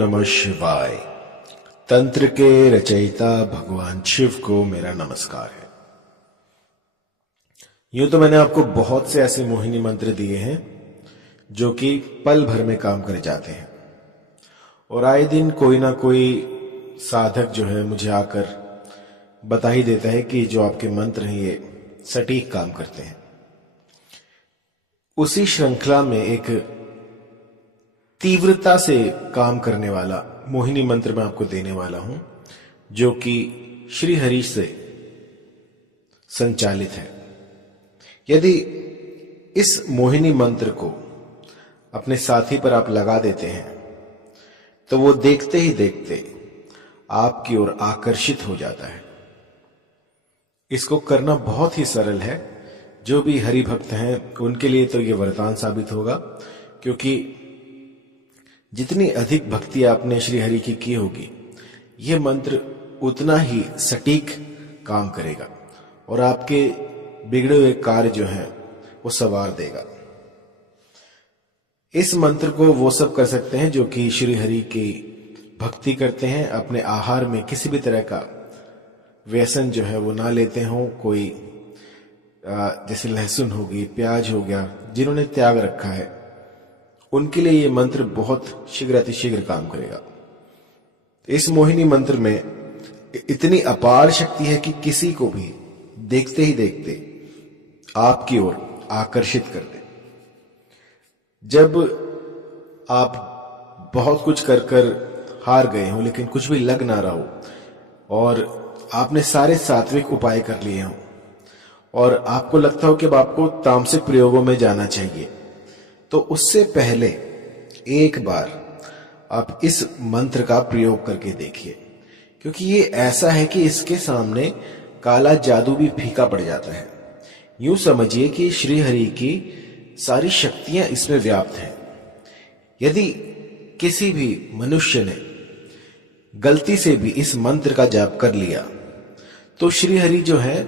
नमः शिवाय। तंत्र के रचयिता भगवान शिव को मेरा नमस्कार है। यूं तो मैंने आपको बहुत से ऐसे मोहिनी मंत्र दिए हैं जो कि पल भर में काम कर जाते हैं, और आए दिन कोई ना कोई साधक जो है मुझे आकर बता ही देता है कि जो आपके मंत्र हैं ये सटीक काम करते हैं। उसी श्रृंखला में एक तीव्रता से काम करने वाला मोहिनी मंत्र मैं आपको देने वाला हूं, जो कि श्री हरि से संचालित है। यदि इस मोहिनी मंत्र को अपने साथी पर आप लगा देते हैं तो वो देखते ही देखते आपकी ओर आकर्षित हो जाता है। इसको करना बहुत ही सरल है। जो भी हरि भक्त हैं उनके लिए तो ये वरदान साबित होगा, क्योंकि जितनी अधिक भक्ति आपने श्री हरि की होगी, यह मंत्र उतना ही सटीक काम करेगा और आपके बिगड़े हुए कार्य जो हैं वो संवार देगा। इस मंत्र को वो सब कर सकते हैं जो कि श्री हरि की भक्ति करते हैं, अपने आहार में किसी भी तरह का व्यसन जो है वो ना लेते हों। कोई जैसे लहसुन होगी, प्याज हो गया, जिन्होंने त्याग रखा है, उनके लिए ये मंत्र बहुत शीघ्र अतिशीघ्र काम करेगा। इस मोहिनी मंत्र में इतनी अपार शक्ति है कि किसी को भी देखते ही देखते आपकी ओर आकर्षित कर दे। जब आप बहुत कुछ कर कर हार गए हो लेकिन कुछ भी लग ना रहा हो और आपने सारे सात्विक उपाय कर लिए हों और आपको लगता हो कि अब आपको तामसिक प्रयोगों में जाना चाहिए, तो उससे पहले एक बार आप इस मंत्र का प्रयोग करके देखिए, क्योंकि ये ऐसा है कि इसके सामने काला जादू भी फीका पड़ जाता है। यूं समझिए कि श्री हरि की सारी शक्तियां इसमें व्याप्त हैं। यदि किसी भी मनुष्य ने गलती से भी इस मंत्र का जाप कर लिया तो श्री हरि जो है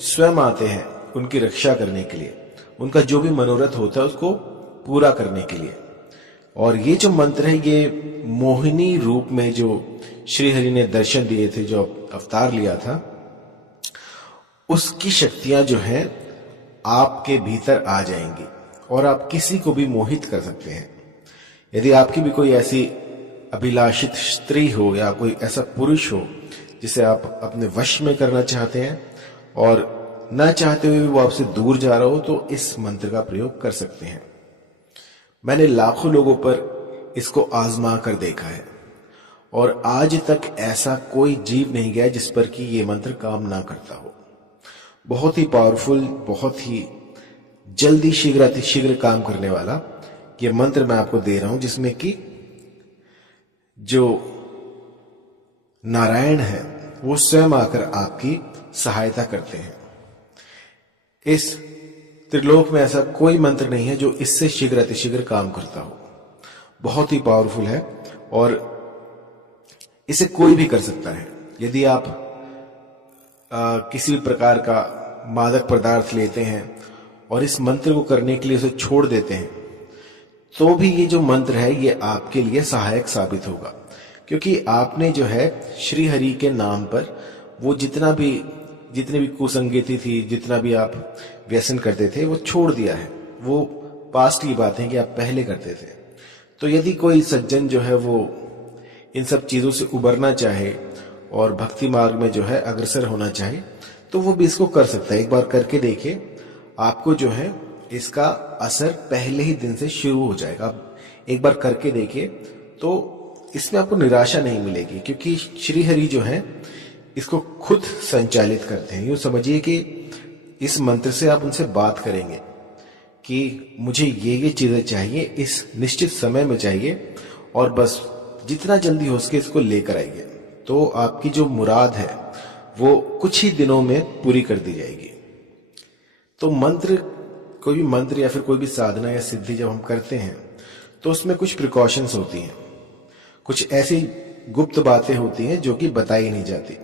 स्वयं आते हैं उनकी रक्षा करने के लिए, उनका जो भी मनोरथ होता है उसको पूरा करने के लिए। और ये जो मंत्र है ये मोहिनी रूप में जो श्री हरि ने दर्शन दिए थे, जो अवतार लिया था, उसकी शक्तियां जो हैं आपके भीतर आ जाएंगी और आप किसी को भी मोहित कर सकते हैं। यदि आपकी भी कोई ऐसी अभिलाषित स्त्री हो या कोई ऐसा पुरुष हो जिसे आप अपने वश में करना चाहते हैं और न चाहते हुए वो आपसे दूर जा रहा हो, तो इस मंत्र का प्रयोग कर सकते हैं। मैंने लाखों लोगों पर इसको आजमा कर देखा है और आज तक ऐसा कोई जीव नहीं गया जिस पर कि ये मंत्र काम ना करता हो। बहुत ही पावरफुल, बहुत ही जल्दी शीघ्र अतिशीघ्र काम करने वाला ये मंत्र मैं आपको दे रहा हूं, जिसमें कि जो नारायण है वो स्वयं आकर आपकी सहायता करते हैं। इस त्रिलोक में ऐसा कोई मंत्र नहीं है जो इससे शीघ्र अतिशीघ्र काम करता हो। बहुत ही पावरफुल है और इसे कोई भी कर सकता है। यदि आप किसी प्रकार का मादक पदार्थ लेते हैं और इस मंत्र को करने के लिए उसे छोड़ देते हैं, तो भी ये जो मंत्र है ये आपके लिए सहायक साबित होगा, क्योंकि आपने जो है श्री हरि के नाम पर वो जितनी भी कुसंगति थी, जितना भी आप व्यसन करते थे, वो छोड़ दिया है। वो पास्ट की बात है कि आप पहले करते थे। तो यदि कोई सज्जन जो है वो इन सब चीजों से उबरना चाहे और भक्ति मार्ग में जो है अग्रसर होना चाहे, तो वो भी इसको कर सकता है। एक बार करके देखिए, आपको जो है इसका असर पहले ही दिन से शुरू हो जाएगा। आप एक बार करके देखिए तो इसमें आपको निराशा नहीं मिलेगी, क्योंकि श्री हरि जो है इसको खुद संचालित करते हैं। यूं समझिए कि इस मंत्र से आप उनसे बात करेंगे कि मुझे ये चीजें चाहिए, इस निश्चित समय में चाहिए, और बस जितना जल्दी हो सके इसको लेकर आइए, तो आपकी जो मुराद है वो कुछ ही दिनों में पूरी कर दी जाएगी। तो कोई भी मंत्र या फिर कोई भी साधना या सिद्धि जब हम करते हैं तो उसमें कुछ प्रिकॉशंस होती हैं, कुछ ऐसी गुप्त बातें होती हैं जो कि बताई नहीं जाती।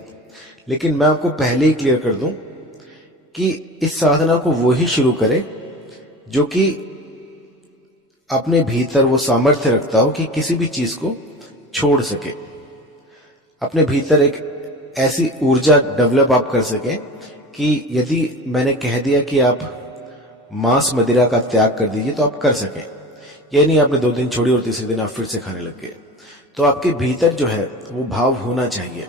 लेकिन मैं आपको पहले ही क्लियर कर दूं कि इस साधना को वो ही शुरू करे जो कि अपने भीतर वो सामर्थ्य रखता हो कि किसी भी चीज को छोड़ सके, अपने भीतर एक ऐसी ऊर्जा डेवलप आप कर सकें कि यदि मैंने कह दिया कि आप मांस मदिरा का त्याग कर दीजिए तो आप कर सकें। यह नहीं आपने 2 दिन छोड़ी और तीसरे दिन आप फिर से खाने लग गए। तो आपके भीतर जो है वो भाव होना चाहिए।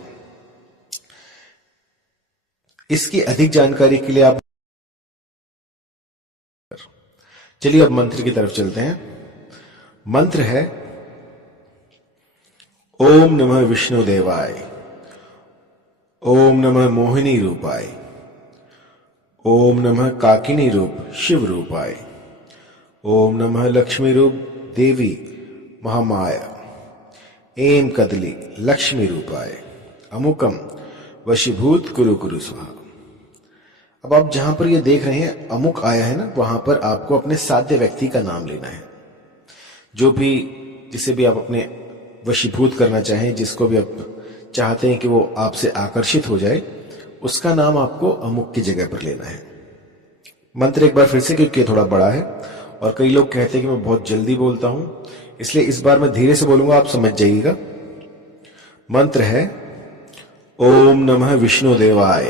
इसकी अधिक जानकारी के लिए आप चलिए अब मंत्र की तरफ चलते हैं। मंत्र है ओम नमः विष्णु देवाय, ओम नमः मोहिनी रूपाय, ओम नमः काकिनी रूप शिव रूपाय, ओम नमः लक्ष्मी रूप देवी महामाया, एम कदली लक्ष्मी रूपाय, अमुकम वशीभूत कुरु कुरु स्वाहा। अब आप जहां पर ये देख रहे हैं अमुक आया है ना, वहां पर आपको अपने साध्य व्यक्ति का नाम लेना है। जो भी जिसे भी आप अपने वशीभूत करना चाहें, जिसको भी आप चाहते हैं कि वो आपसे आकर्षित हो जाए, उसका नाम आपको अमुक की जगह पर लेना है। मंत्र एक बार फिर से, क्योंकि थोड़ा बड़ा है और कई लोग कहते हैं कि मैं बहुत जल्दी बोलता हूं, इसलिए इस बार मैं धीरे से बोलूंगा, आप समझ जाइएगा। मंत्र है ओम नमः विष्णु देवाय,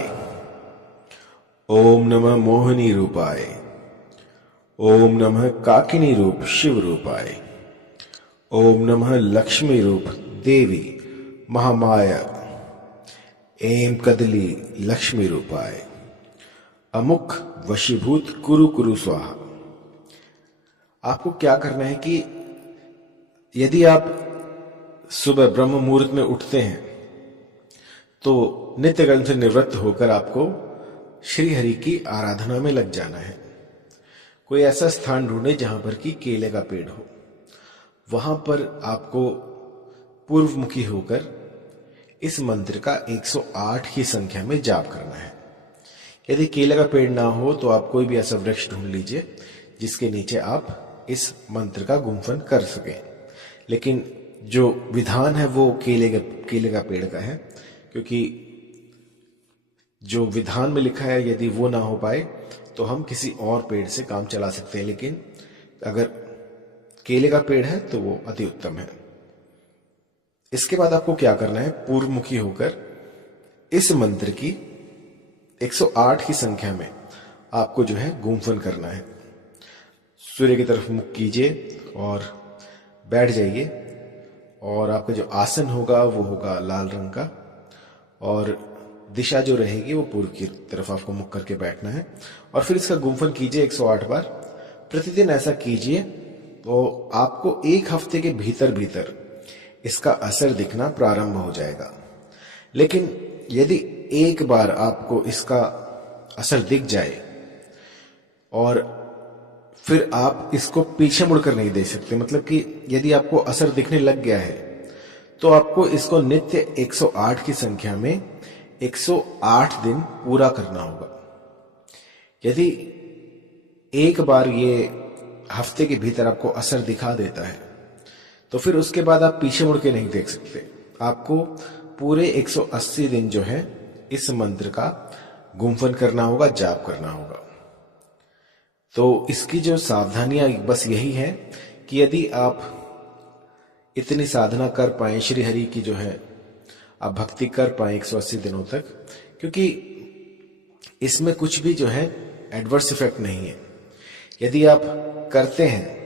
ओम नमः मोहिनी रूपाय, ओम नमः काकिनी रूप शिव रूपाय, ओम नमः लक्ष्मी रूप देवी महामाया, एम कदली लक्ष्मी रूपाय, अमुक वशीभूत कुरु कुरु स्वाहा। आपको क्या करना है कि यदि आप सुबह ब्रह्म मुहूर्त में उठते हैं तो नित्य कर्म से निवृत्त होकर आपको श्री हरि की आराधना में लग जाना है। कोई ऐसा स्थान ढूंढे जहां पर कि केले का पेड़ हो, वहां पर आपको पूर्वमुखी होकर इस मंत्र का 108 की संख्या में जाप करना है। यदि केले का पेड़ ना हो तो आप कोई भी ऐसा वृक्ष ढूंढ लीजिए जिसके नीचे आप इस मंत्र का गुम्फन कर सकें। लेकिन जो विधान है वो केले का पेड़ का है, क्योंकि जो विधान में लिखा है यदि वो ना हो पाए तो हम किसी और पेड़ से काम चला सकते हैं, लेकिन अगर केले का पेड़ है तो वो अति उत्तम है। इसके बाद आपको क्या करना है, पूर्वमुखी होकर इस मंत्र की 108 की संख्या में आपको जो है गुम्फन करना है। सूर्य की तरफ मुख कीजिए और बैठ जाइए, और आपका जो आसन होगा वो होगा लाल रंग का, और दिशा जो रहेगी वो पूर्व की तरफ आपको मुख करके बैठना है। और फिर इसका गुम्फन कीजिए 108 बार। प्रतिदिन ऐसा कीजिए तो आपको 1 हफ्ते के भीतर भीतर इसका असर दिखना प्रारंभ हो जाएगा। लेकिन यदि एक बार आपको इसका असर दिख जाए और फिर आप इसको पीछे मुड़कर नहीं देख सकते, मतलब कि यदि आपको असर दिखने लग गया है तो आपको इसको नित्य 108 की संख्या में 108 दिन पूरा करना होगा। यदि एक बार ये हफ्ते के भीतर आपको असर दिखा देता है तो फिर उसके बाद आप पीछे मुड़ के नहीं देख सकते। आपको पूरे 180 दिन जो है इस मंत्र का गुम्फन करना होगा, जाप करना होगा। तो इसकी जो सावधानियां बस यही है कि यदि आप इतनी साधना कर पाए, श्री हरि की जो है आप भक्ति कर पाए 180 दिनों तक, क्योंकि इसमें कुछ भी जो है एडवर्स इफेक्ट नहीं है। यदि आप करते हैं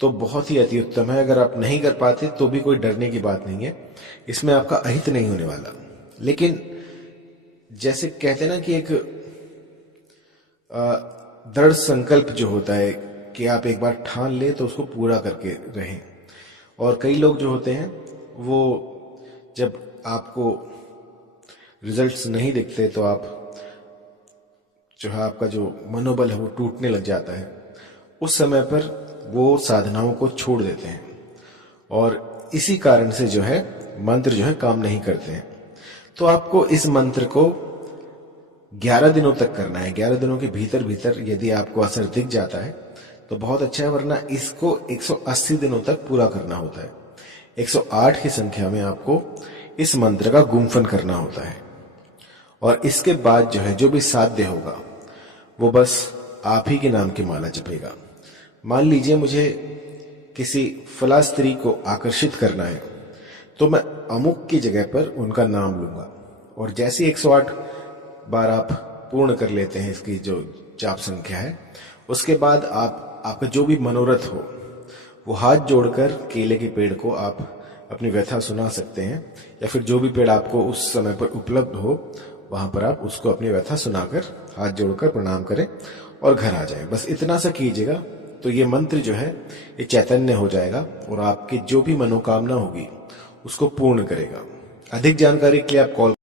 तो बहुत ही अति उत्तम है, अगर आप नहीं कर पाते तो भी कोई डरने की बात नहीं है, इसमें आपका अहित नहीं होने वाला। लेकिन जैसे कहते हैं ना कि एक दृढ़ संकल्प जो होता है कि आप एक बार ठान ले तो उसको पूरा करके रहें। और कई लोग जो होते हैं वो जब आपको रिजल्ट्स नहीं दिखते तो आप जो है आपका जो मनोबल है वो टूटने लग जाता है। उस समय पर वो साधनाओं को छोड़ देते हैं और इसी कारण से जो है मंत्र जो है काम नहीं करते हैं। तो आपको इस मंत्र को 11 दिनों तक करना है। 11 दिनों के भीतर भीतर यदि आपको असर दिख जाता है तो बहुत अच्छा है, वरना इसको 180 दिनों तक पूरा करना होता है। 108 की संख्या में आपको इस मंत्र का गुम्फन करना होता है, और इसके बाद जो है जो भी साध्य होगा वो बस आप ही के नाम की माला जपेगा। मान लीजिए मुझे किसी फला स्त्री को आकर्षित करना है तो मैं अमुक की जगह पर उनका नाम लूंगा। और जैसे 108 बार आप पूर्ण कर लेते हैं इसकी जो जाप संख्या है, उसके बाद आपका जो भी मनोरथ हो वो हाथ जोड़कर केले के पेड़ को आप अपनी व्यथा सुना सकते हैं, या फिर जो भी पेड़ आपको उस समय पर उपलब्ध हो वहां पर आप उसको अपनी व्यथा सुनाकर हाथ जोड़कर प्रणाम करें और घर आ जाएं। बस इतना सा कीजिएगा तो ये मंत्र जो है ये चैतन्य हो जाएगा और आपकी जो भी मनोकामना होगी उसको पूर्ण करेगा। अधिक जानकारी के लिए आप कॉल